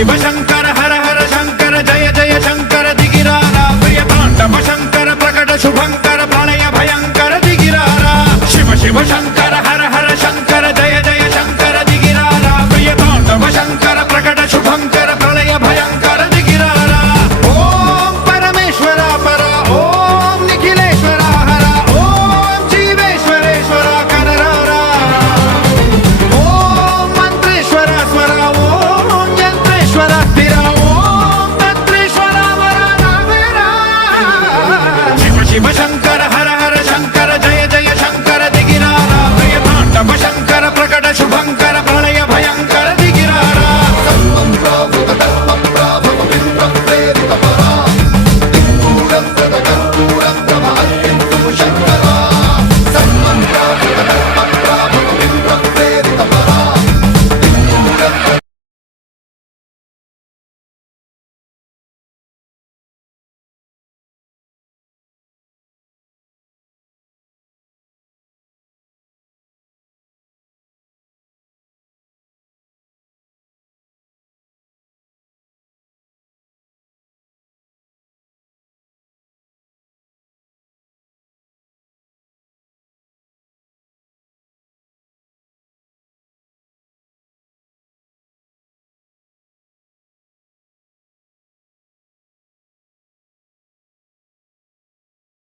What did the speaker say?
शिव शंकर हर हर शंकर जय जय शंकर दिगिरारा प्रिय तांडव शंकर प्रकट शुभंकर प्रलय भयंकर दिगिरारा शिव शिव शंकर